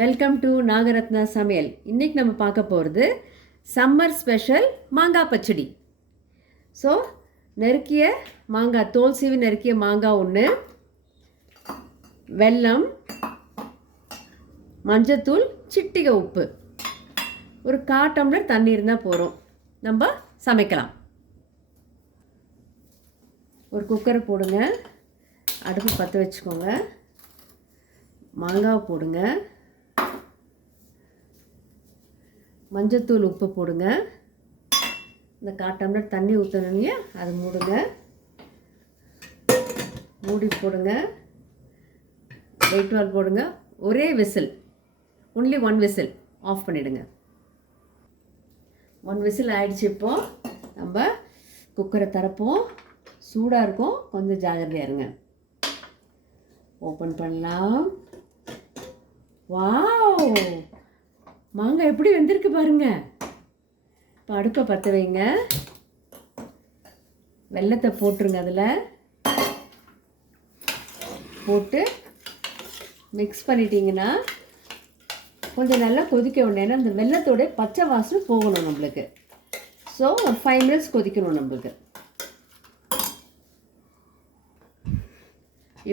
Welcome to Nagarathna சமையல். இன்றைக்கி நம்ம பார்க்க போகிறது சம்மர் ஸ்பெஷல் மாங்காய் பச்சடி. ஸோ நறுக்கிய மாங்காய், தோல் சீவி நறுக்கிய மாங்காய் ஒன்று, வெல்லம், மஞ்சத்தூள், சிட்டிகை உப்பு, ஒரு 1/4 டம்ளர் தண்ணி இருந்தால் போகிறோம். நம்ம சமைக்கலாம். ஒரு குக்கரை போடுங்க, அடுப்பு பற்ற வச்சுக்கோங்க, மாங்காய் போடுங்க, மஞ்சத்தூள், உப்பு போடுங்க, இந்த 1/4 டம்ளர் தண்ணி ஊற்றணுங்க, அதை மூடுங்க, மூடி போடுங்க, வெயிட் வால் போடுங்க, ஒரே விசில், ஒன்லி 1 விசில், ஆஃப் பண்ணிவிடுங்க. 1 விசில் ஆகிடுச்சு. இப்போது நம்ம குக்கரை திறப்போம். சூடாக இருக்கும், கொஞ்சம் ஜாகிரதையாக இருங்க. ஓப்பன் பண்ணலாம். வாவ், மாங்காய் எப்படி வெந்திருக்கு பாருங்க. இப்போ அடுப்பை பற்ற வைங்க, வெல்லத்தை போட்டுருங்க, அதில் போட்டு மிக்ஸ் பண்ணிட்டீங்கன்னா கொஞ்சம் நல்லா கொதிக்க விடணும். அந்த வெல்லத்தோட பச்சை வாசனை போகணும் நம்மளுக்கு. ஸோ ஒரு 5 மினிட்ஸ் கொதிக்கணும் நம்மளுக்கு.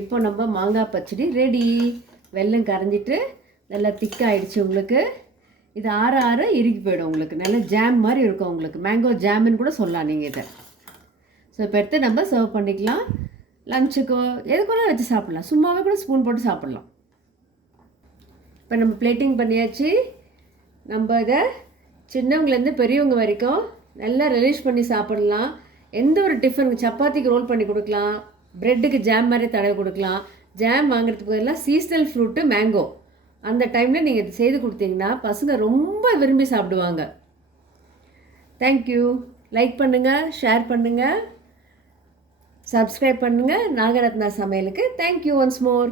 இப்போ நம்ம மாங்காய் பச்சடி ரெடி. வெல்லம் கரைஞ்சிட்டு நல்லா திக்காகிடுச்சு உங்களுக்கு. இது ஆற ஆற இறுகி போயிடும் உங்களுக்கு, நல்ல ஜாம் மாதிரி இருக்கும் உங்களுக்கு. மேங்கோ ஜாமுன்னு கூட சொல்லலாம் நீங்கள் இதை. ஸோ இப்போ எடுத்து நம்ம சர்வ் பண்ணிக்கலாம். லஞ்சுக்கோ எதுக்குள்ள வச்சு சாப்பிட்லாம், சும்மாவே கூட ஸ்பூன் போட்டு சாப்பிட்லாம். இப்போ நம்ம பிளேட்டிங் பண்ணியாச்சு. நம்ம இதை சின்னவங்கலேருந்து பெரியவங்க வரைக்கும் நல்லா ரிலீஸ் பண்ணி சாப்பிடலாம். எந்த ஒரு டிஃபனுக்கு, சப்பாத்திக்கு ரோல் பண்ணி கொடுக்கலாம், ப்ரெட்டுக்கு ஜாம் மாதிரி தடவை கொடுக்கலாம். ஜாம் வாங்குறதுக்கு பதிலாக சீசனல் ஃப்ரூட்டு மேங்கோ, அந்த டைமில் நீங்கள் இது செய்து கொடுத்தீங்கன்னா பசங்க ரொம்ப விரும்பி சாப்பிடுவாங்க. தேங்க்யூ. லைக் பண்ணுங்கள், ஷேர் பண்ணுங்கள், சப்ஸ்கிரைப் பண்ணுங்கள் நாகரத்னா சமையலுக்கு. Thank you once more.